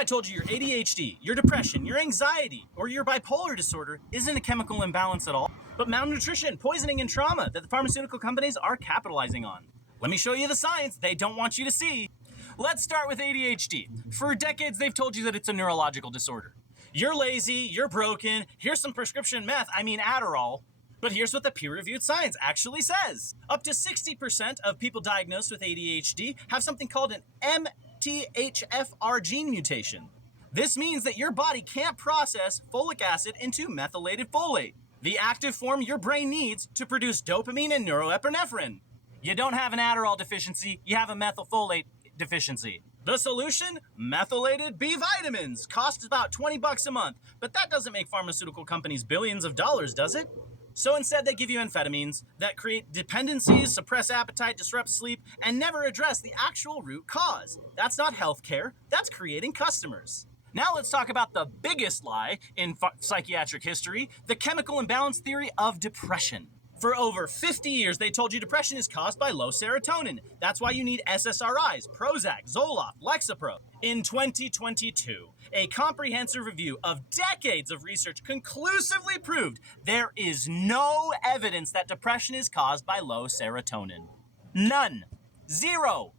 I told you your ADHD, your depression, your anxiety, or your bipolar disorder isn't a chemical imbalance at all, but malnutrition, poisoning, and trauma that the pharmaceutical companies are capitalizing on? Let me show you the science they don't want you to see. Let's start with ADHD. For decades, they've told you that it's a neurological disorder. You're lazy, you're broken, here's some prescription Adderall. But here's what the peer-reviewed science actually says. Up to 60% of people diagnosed with ADHD have something called an MTHFR gene mutation. This means that your body can't process folic acid into methylated folate, the active form your brain needs to produce dopamine and neuroepinephrine. You don't have an Adderall deficiency, you have a methylfolate deficiency. The solution? Methylated B vitamins. Cost about $20 a month, but that doesn't make pharmaceutical companies billions of dollars, does it? So instead they give you amphetamines that create dependencies, suppress appetite, disrupt sleep, and never address the actual root cause. That's not healthcare, that's creating customers. Now let's talk about the biggest lie in psychiatric history, the chemical imbalance theory of depression. For over 50 years, they told you depression is caused by low serotonin. That's why you need SSRIs, Prozac, Zoloft, Lexapro. In 2022, a comprehensive review of decades of research conclusively proved there is no evidence that depression is caused by low serotonin. None. Zero.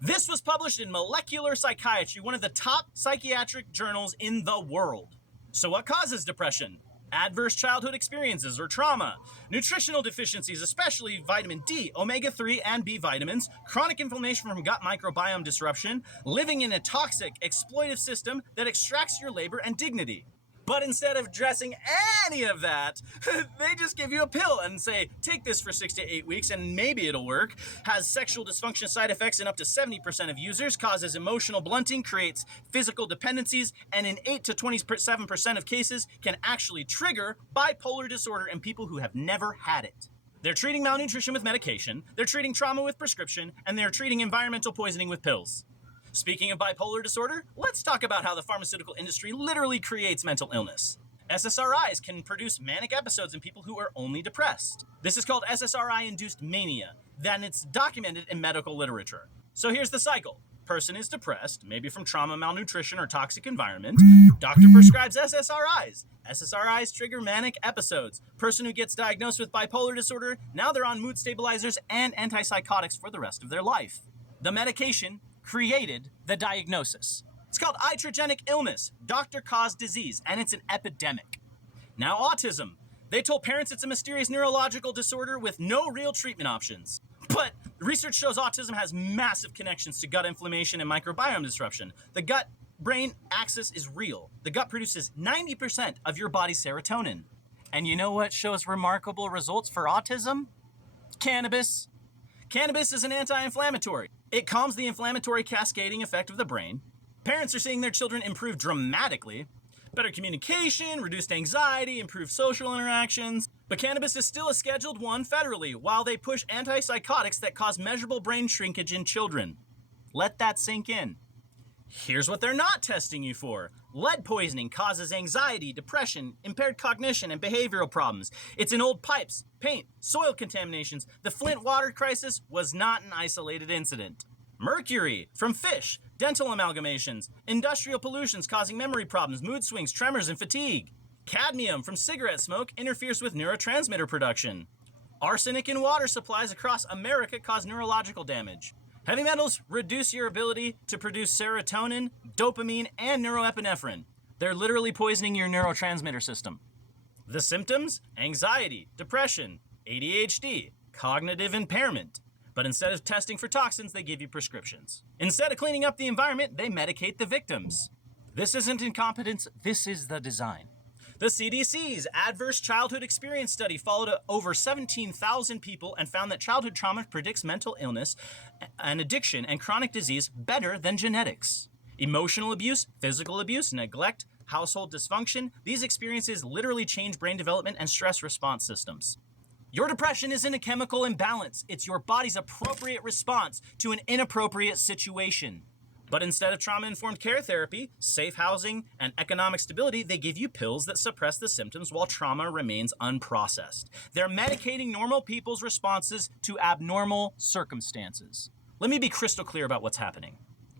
This was published in Molecular Psychiatry, one of the top psychiatric journals in the world. So what causes depression? Adverse childhood experiences or trauma, nutritional deficiencies, especially vitamin D, omega-3 and B vitamins, chronic inflammation from gut microbiome disruption, living in a toxic, exploitive system that extracts your labor and dignity. But instead of addressing any of that, they just give you a pill and say, take this for 6 to 8 weeks and maybe it'll work. Has sexual dysfunction side effects in up to 70% of users, causes emotional blunting, creates physical dependencies, and in 8 to 27% of cases can actually trigger bipolar disorder in people who have never had it. They're treating malnutrition with medication, they're treating trauma with prescription, and they're treating environmental poisoning with pills. Speaking of bipolar disorder, let's talk about how the pharmaceutical industry literally creates mental illness. SSRIs can produce manic episodes in people who are only depressed. This is called SSRI-induced mania, then it's documented in medical literature. So here's the cycle. Person is depressed, maybe from trauma, malnutrition, or toxic environment. Doctor prescribes SSRIs. SSRIs trigger manic episodes. Person who gets diagnosed with bipolar disorder, now they're on mood stabilizers and antipsychotics for the rest of their life. The medication created the diagnosis. It's called iatrogenic illness, doctor-caused disease, and it's an epidemic. Now autism. They told parents it's a mysterious neurological disorder with no real treatment options. But research shows autism has massive connections to gut inflammation and microbiome disruption. The gut-brain axis is real. The gut produces 90% of your body's serotonin. And you know what shows remarkable results for autism? Cannabis. Cannabis is an anti-inflammatory. It calms the inflammatory cascading effect of the brain. Parents are seeing their children improve dramatically. Better communication, reduced anxiety, improved social interactions. But cannabis is still a Scheduled 1 federally, while they push antipsychotics that cause measurable brain shrinkage in children. Let that sink in. Here's what they're not testing you for. Lead poisoning causes anxiety, depression, impaired cognition, and behavioral problems. It's in old pipes, paint, soil contaminations. The Flint water crisis was not an isolated incident. Mercury from fish, dental amalgamations, industrial pollutions causing memory problems, mood swings, tremors, and fatigue. Cadmium from cigarette smoke interferes with neurotransmitter production. Arsenic in water supplies across America cause neurological damage. Heavy metals reduce your ability to produce serotonin, dopamine, and neuroepinephrine. They're literally poisoning your neurotransmitter system. The symptoms? Anxiety, depression, ADHD, cognitive impairment. But instead of testing for toxins, they give you prescriptions. Instead of cleaning up the environment, they medicate the victims. This isn't incompetence, this is the design. The CDC's Adverse Childhood Experience Study followed over 17,000 people and found that childhood trauma predicts mental illness and addiction and chronic disease better than genetics. Emotional abuse, physical abuse, neglect, household dysfunction, these experiences literally change brain development and stress response systems. Your depression isn't a chemical imbalance, it's your body's appropriate response to an inappropriate situation. But instead of trauma-informed care therapy, safe housing, and economic stability, they give you pills that suppress the symptoms while trauma remains unprocessed. They're medicating normal people's responses to abnormal circumstances. Let me be crystal clear about what's happening.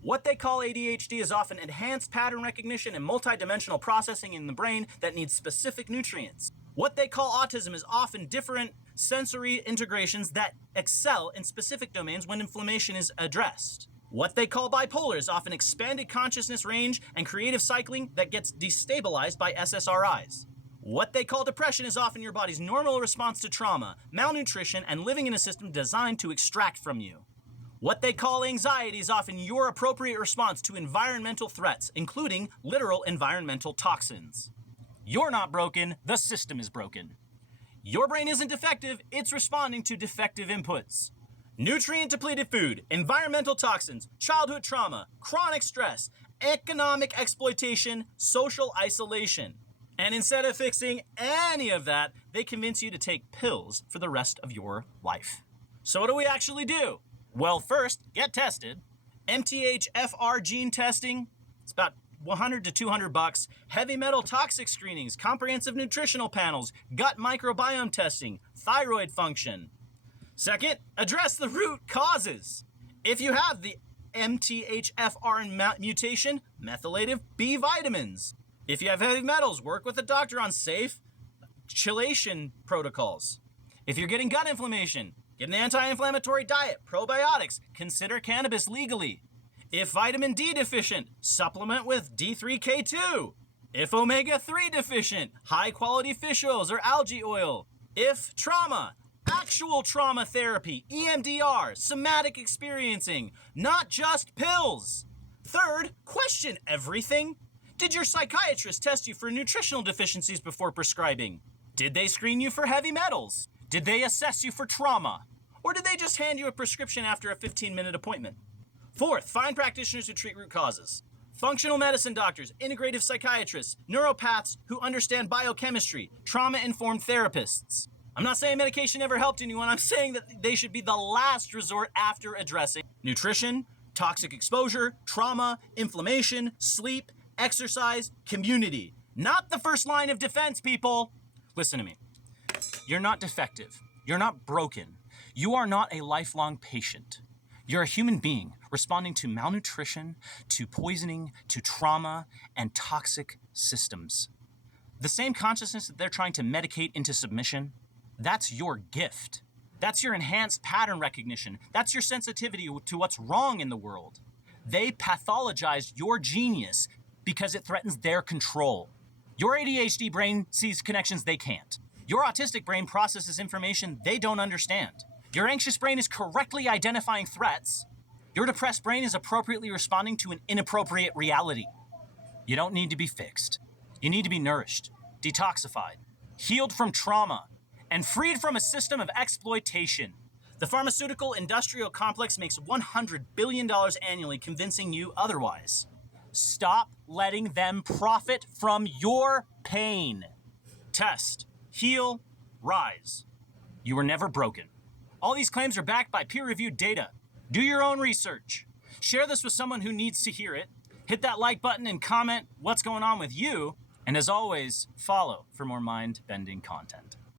What they call ADHD is often enhanced pattern recognition and multidimensional processing in the brain that needs specific nutrients. What they call autism is often different sensory integrations that excel in specific domains when inflammation is addressed. What they call bipolar is often expanded consciousness range and creative cycling that gets destabilized by SSRIs. What they call depression is often your body's normal response to trauma, malnutrition, and living in a system designed to extract from you. What they call anxiety is often your appropriate response to environmental threats, including literal environmental toxins. You're not broken, the system is broken. Your brain isn't defective, it's responding to defective inputs. Nutrient-depleted food, environmental toxins, childhood trauma, chronic stress, economic exploitation, social isolation. And instead of fixing any of that, they convince you to take pills for the rest of your life. So what do we actually do? Well, first, get tested. MTHFR gene testing, it's about $100 to $200. Heavy metal toxic screenings, comprehensive nutritional panels, gut microbiome testing, thyroid function. Second, address the root causes. If you have the MTHFR mutation, methylated B vitamins. If you have heavy metals, work with a doctor on safe chelation protocols. If you're getting gut inflammation, get an anti-inflammatory diet, probiotics, consider cannabis legally. If vitamin D deficient, supplement with D3K2. If omega-3 deficient, high-quality fish oils or algae oil. If trauma, actual trauma therapy, EMDR, somatic experiencing, not just pills. Third, question everything. Did your psychiatrist test you for nutritional deficiencies before prescribing? Did they screen you for heavy metals? Did they assess you for trauma? Or did they just hand you a prescription after a 15-minute appointment? Fourth, find practitioners who treat root causes. Functional medicine doctors, integrative psychiatrists, neuropaths who understand biochemistry, trauma-informed therapists. I'm not saying medication never helped anyone. I'm saying that they should be the last resort after addressing nutrition, toxic exposure, trauma, inflammation, sleep, exercise, community. Not the first line of defense, people. Listen to me. You're not defective. You're not broken. You are not a lifelong patient. You're a human being responding to malnutrition, to poisoning, to trauma, and toxic systems. The same consciousness that they're trying to medicate into submission, that's your gift. That's your enhanced pattern recognition. That's your sensitivity to what's wrong in the world. They pathologized your genius because it threatens their control. Your ADHD brain sees connections they can't. Your autistic brain processes information they don't understand. Your anxious brain is correctly identifying threats. Your depressed brain is appropriately responding to an inappropriate reality. You don't need to be fixed. You need to be nourished, detoxified, healed from trauma, and freed from a system of exploitation. The pharmaceutical industrial complex makes $100 billion annually, convincing you otherwise. Stop letting them profit from your pain. Test, heal, rise. You were never broken. All these claims are backed by peer-reviewed data. Do your own research. Share this with someone who needs to hear it. Hit that like button and comment what's going on with you. And as always, follow for more mind-bending content.